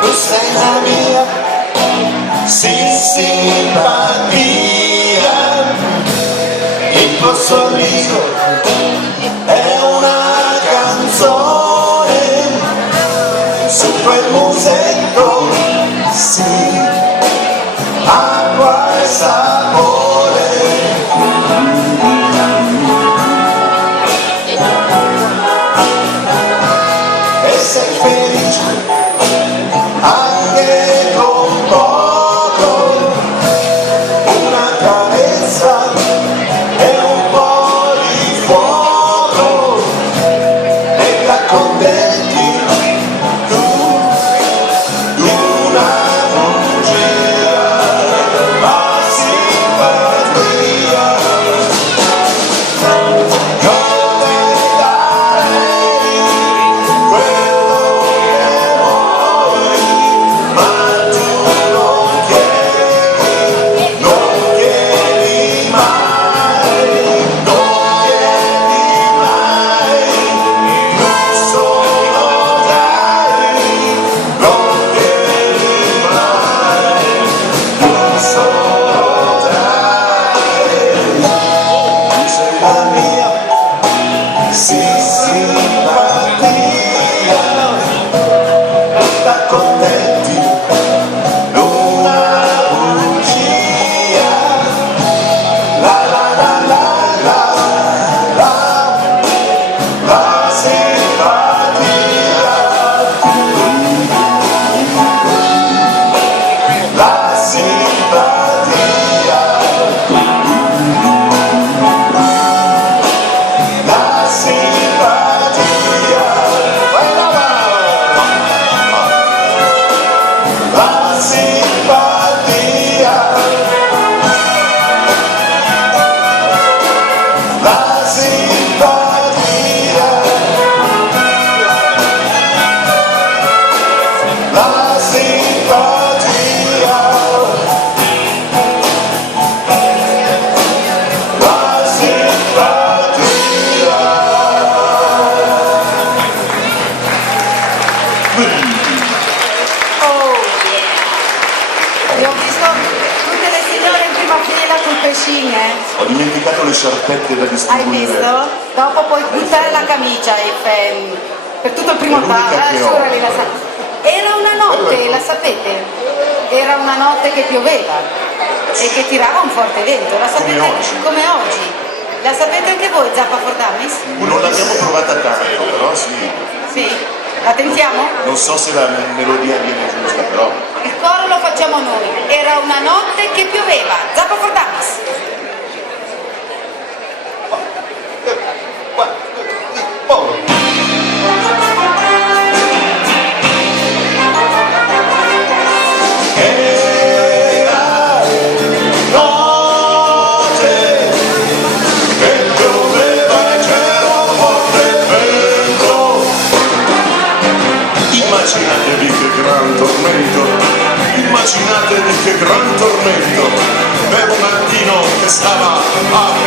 tu sei la mia simpatia, il tuo sorriso è una canzone su quel musetto, sì, acqua e sapore. E sei felice anche con poco, una carezza e un po' di fuoco, e t'accontenti tu di una bugia, ma simpatia. Come dai quello che vuoi, ma tu non chiedi mai, non chiedi mai, tu solo dai, non chiedi mai, tu solo dai, tu sei la mia simpatia, t'accontenti d'una bugia, la la la la la la, la simpatia, la simpatia, la simpatia, quella va, la simpatia, la simpatia, la simpatia, la simpatia. Oh, io ho visto tutte le signore in prima fila col pescino, Ho dimenticato le sciarpette da Hai distribuire. visto? Dopo puoi buttare la camicia per tutto il primo È l'unica tavolo. che ho. Era una notte, la sapete? Era una notte che pioveva e che tirava un forte vento, la sapete? oggi. Come oggi. La sapete anche voi, Zappa Fordamis? Non l'abbiamo provata tanto, però sì. Sì? La tentiamo? Non so se la melodia viene giusta, però. Il coro lo facciamo noi. Era una notte che pioveva. Zappa Fordamis. Era notte che pioveva e c'era un forte vento. Immaginatevi che gran tormento, immaginatevi che gran tormento per un mattino che stava a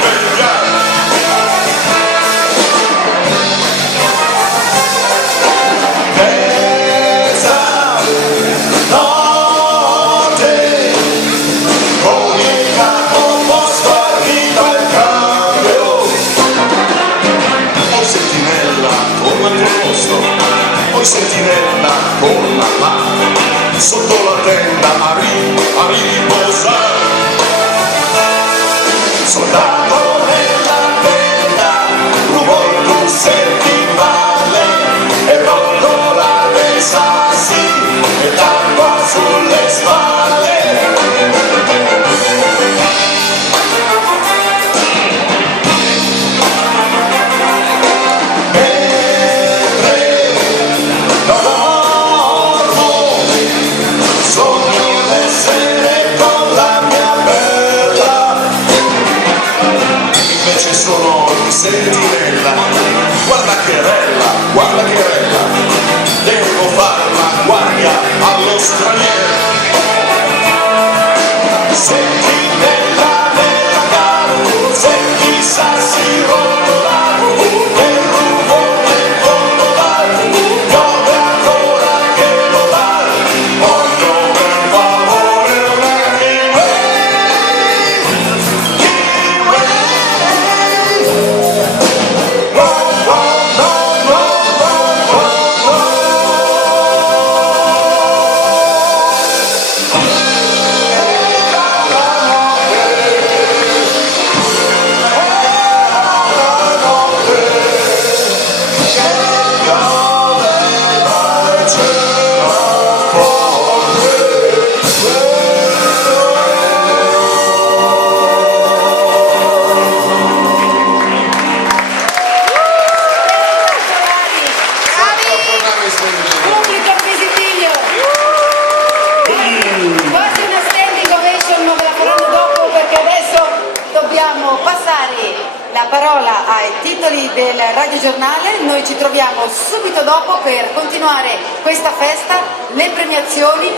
vegliare. Terza notte, con il capo posto arriva il cambio. Oh sentinella, torna al tuo posto. Oh sentinella, torna là, sotto la tenda a riposare. Soldato nella tenda, rubo tu senti male, e rotola dei sassi e l'acqua sulle spalle. Dormo, sogno d'essere con la mia bella, invece sono di sentinella. Guarda che rella, devo far la guardia allo straniero. Sentinella nella gara, senti i sassi rotolare, nel rumore del fondo bar, piove ancora che lo bar. facciamo passare la parola ai titoli del radiogiornale. Noi ci troviamo subito dopo per continuare questa festa, le premiazioni